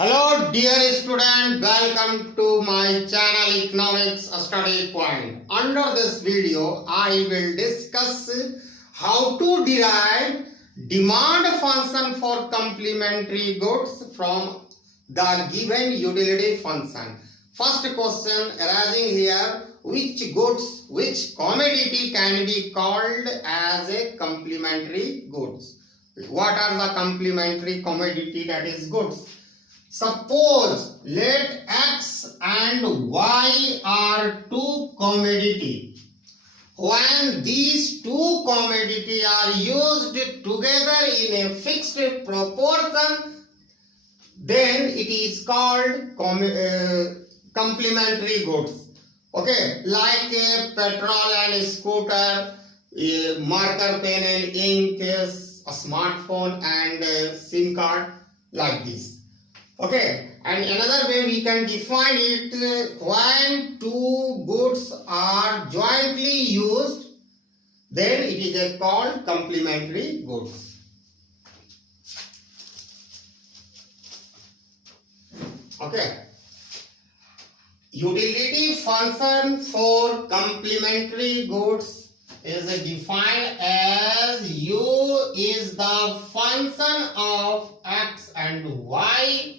Hello dear student, welcome to my channel Economics Study Point. Under this video, I will discuss how to derive demand function for complementary goods from the given utility function. First question arising here, which goods, which commodity can be called as a complementary goods? What are the complementary commodity, that is goods? Suppose let X and Y are two commodity. When these two commodity are used together in a fixed proportion, then it is called complementary goods. Okay, like a petrol and scooter, a marker pen and ink, a smartphone and a SIM card, like this. Okay, and another way we can define it, when two goods are jointly used, then it is called complementary goods. Okay, utility function for complementary goods is defined as U is the function of X and Y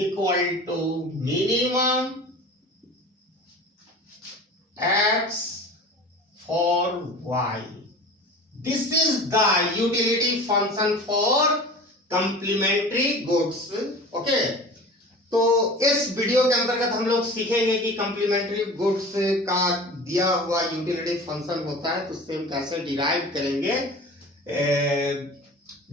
equal to minimum X for Y. This is the utility function for complementary goods. Okay, तो इस video के अंतर्गत हम लोग सीखेंगे कि complementary goods का दिया हुआ यूटिलिटी फंक्शन होता है, तो उससे हम कैसे डिराइव करेंगे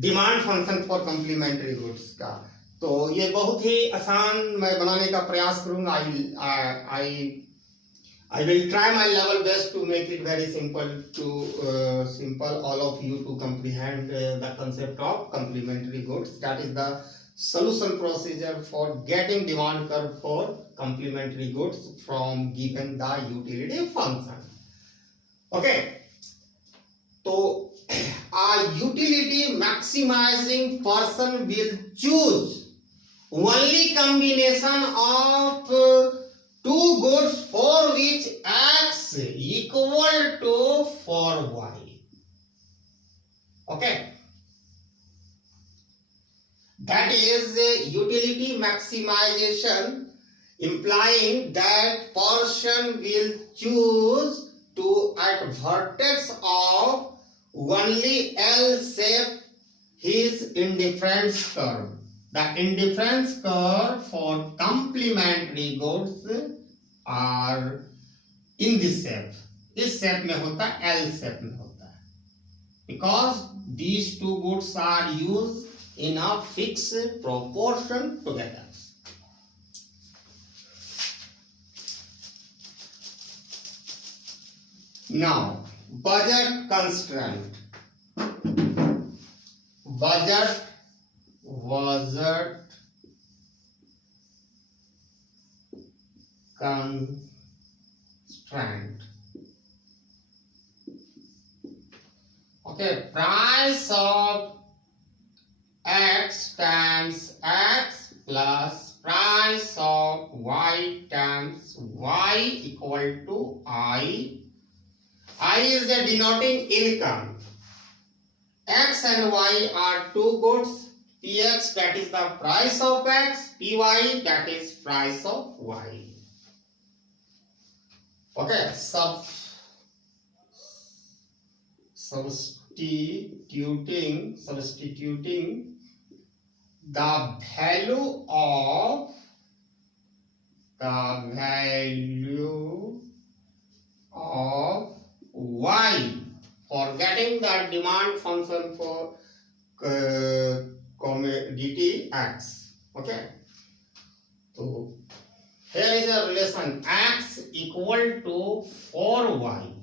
demand function for complementary goods का। तो ये बहुत ही आसान मैं बनाने का प्रयास करूंगा। I will try my level best to make it very simple all of you to comprehend the concept of complementary goods. That is the solution procedure for getting demand curve for complementary goods from given the utility function. Okay, so a utility maximizing person will choose only combination of two goods for which X equal to for Y. Okay, that is utility maximization, implying that person will choose to at vertex of only L shape his indifference curve. The indifference curve for complementary goods are in this shape. इस shape में होता है, L shape में होता है, because these two goods are used in a fixed proportion together. Now, budget constraint. Budget constraint. Okay, price of X times X plus price of Y times Y equal to I. I is the denoting income. X and Y are two goods. Px, that is the price of X. Py, that is price of Y. Okay, substituting the value of Y for getting the demand function for commodity X. Okay, so here is a relation X equal to 4Y.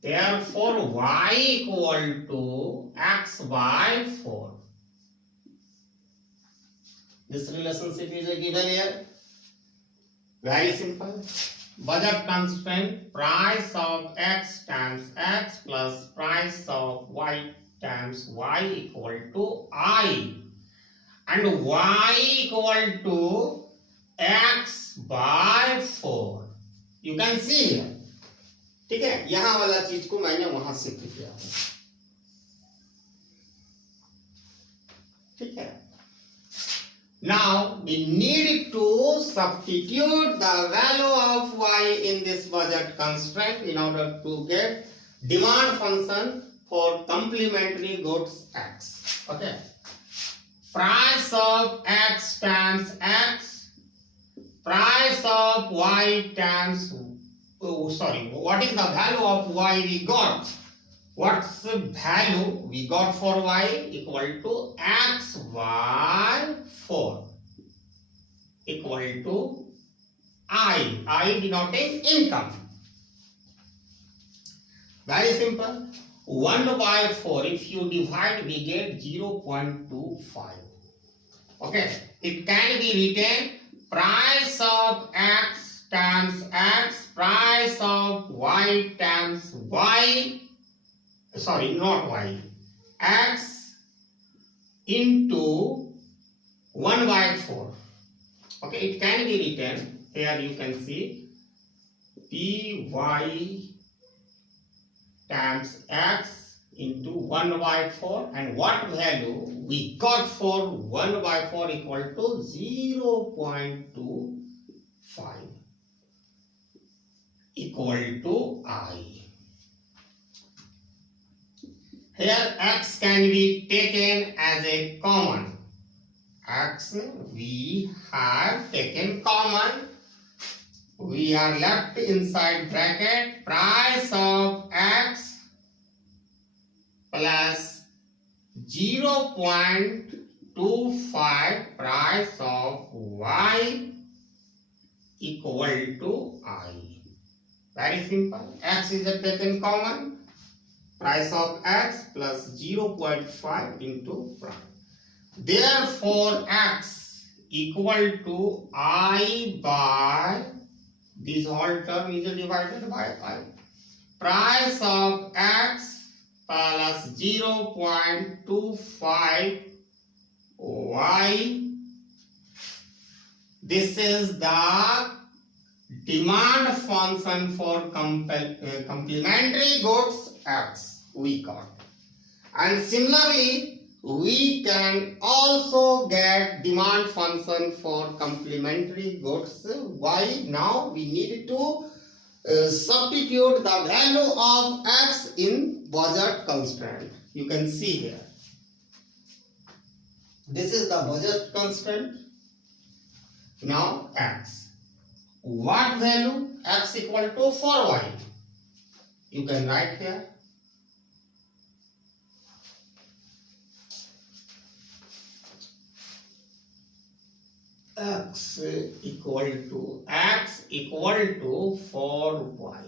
Therefore, Y equal to X by 4. This relationship is given here. Very simple. Budget constraint, price of X times X plus price of Y times Y equal to I. and y equal to x by 4. You can see here. ठीक है, यहां वाला चीज को मैंने वहां shift किया है. ठीक है. Now we need to substitute the value of y in this budget constraint in order to get demand function for complementary goods x. Okay. Price of x times x, price of y times, what is the value of y we got? What's the value we got for y? Equal to x by 4 equal to I denoting income. Very simple. 1 by 4, if you divide, we get 0.25. Okay, it can be written price of x times x, price of y times y, sorry, not y, x into 1 by 4. Okay, it can be written, here you can see py times x into 1 by 4, and what value we got for 1 by 4 equal to 0.25 equal to I. Here x can be taken as a common. X we have taken common. We are left inside bracket price of x plus 0.25 price of y equal to I. Very simple. X is a taken common. Price of x plus 0.5 into price. Therefore, x equal to I by, this whole term is divided by I. Price of x plus 0.25 y. This is the demand function for complementary goods x we got. And similarly, we can also get demand function for complementary goods y. Now we need to substitute the value of x in budget constraint. You can see here. This is the budget constraint. Now x. What value? X equal to 4y. You can write here. X equal to 4y.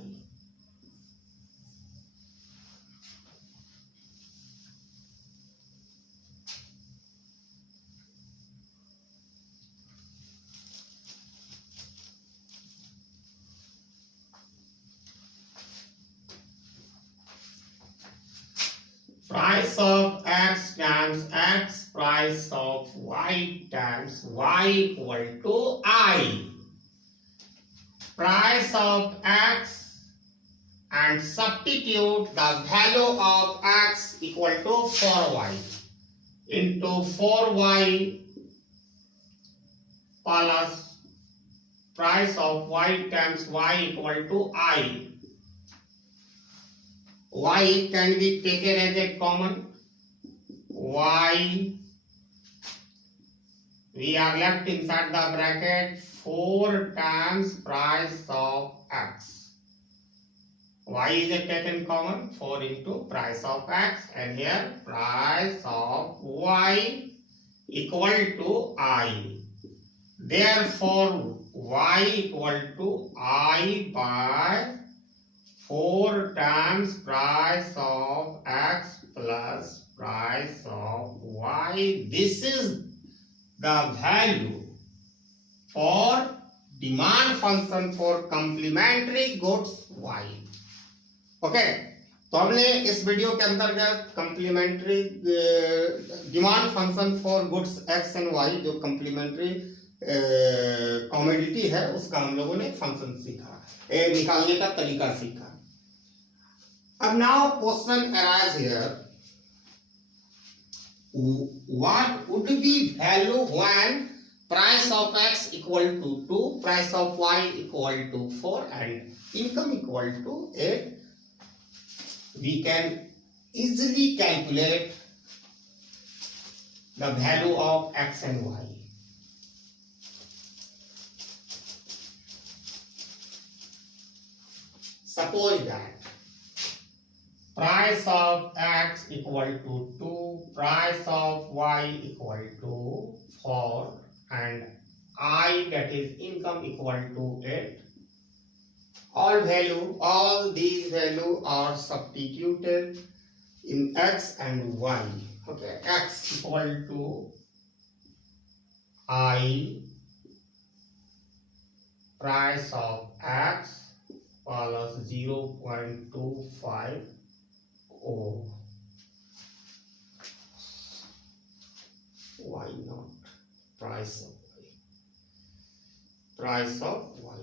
Price of x times x, price of y times y equal to I. Price of x and substitute the value of x equal to 4y into 4y plus price of y times y equal to I. Y can be taken as a common. Y, we are left inside the bracket 4 times price of x. Y is a taken common, 4 into price of x, and here price of y equal to I. Therefore, y equal to I by 4 times price of x plus price of y. This is the value for demand function for complementary goods y. Okay. तो हमने इस video के अंतर्गत complementary demand function for goods X and Y, जो complementary commodity है, उसका हम लोगों ने फंक्शन सीखा, निकालने का तरीका सीखा। अब now question arise here, what would be value when price of x equal to 2, price of y equal to 4 and income equal to 8? We can easily calculate the value of x and y. Suppose that price of x equal to 2, price of y equal to 4 and I, that is income, equal to 8. All these value are substituted in x and y. Okay, x equal to I, price of x plus 0.25 O. Why not price of y? Price of y.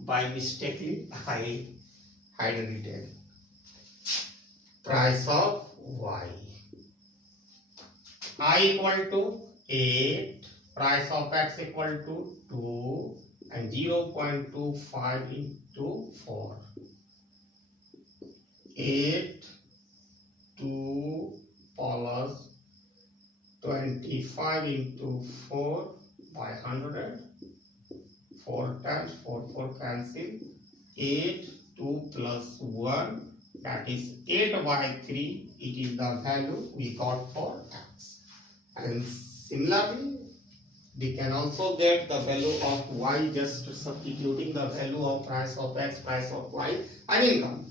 By mistakenly I had written price of y. I equal to 8, price of x equal to 2 and 0.25 into 4. 8, 2 plus 25 into 4 by 100. 4 times 4 cancel. 8, 2 plus 1, that is 8 by 3. It is the value we got for x. And similarly, we can also get the value of y just substituting the value of price of x, price of y and income.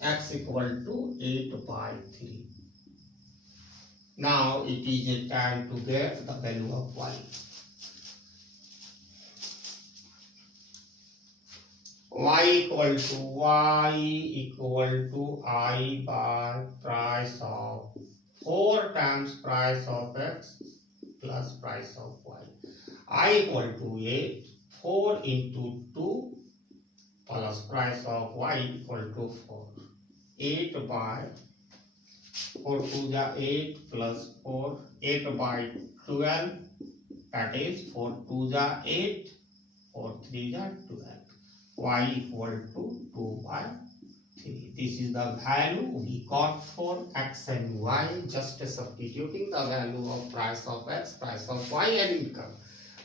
X equal to 8 by 3. Now it is a time to get the value of y. Y equal to I by price of 4 times price of x plus price of y. I equal to 8, 4 into 2 plus price of y equal to 4. 8 by 4 2 ja 8 plus 4, 8 by 12, that is 4 2 ja 8, 4 3 ja 12. Y equal to 2 by 3. This is the value we got for x and y, just substituting the value of price of x, price of y and income.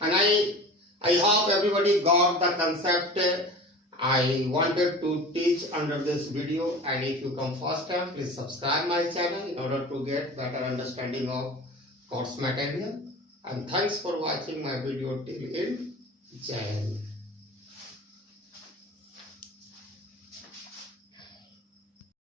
And I hope everybody got the concept I wanted to teach under this video. And if you come first time, please subscribe my channel in order to get better understanding of course material. And thanks for watching my video till end. Jai Hind.